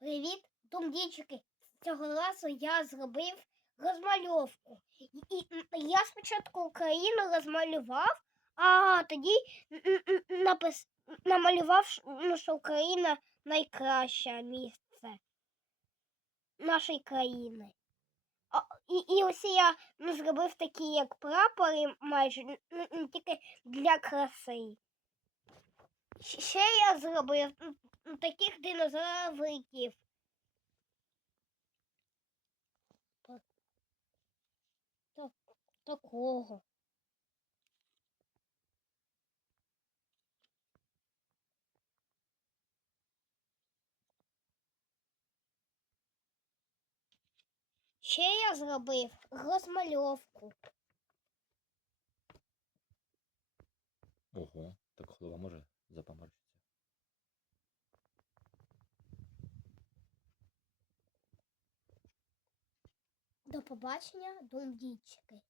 Привіт, думдійчики. Цього разу я зробив розмальовку. І, я спочатку Україну розмалював, а тоді напис, намалював, ну, що Україна найкраще місце нашої країни. І, і ось я зробив такі, як прапори, майже тільки для краси. Ще я зробив таких динозавриків. Так. Так, такого. Ще я зробив розмальовку. Ого, так голова може запаморочитися. До побачення, думдійчики.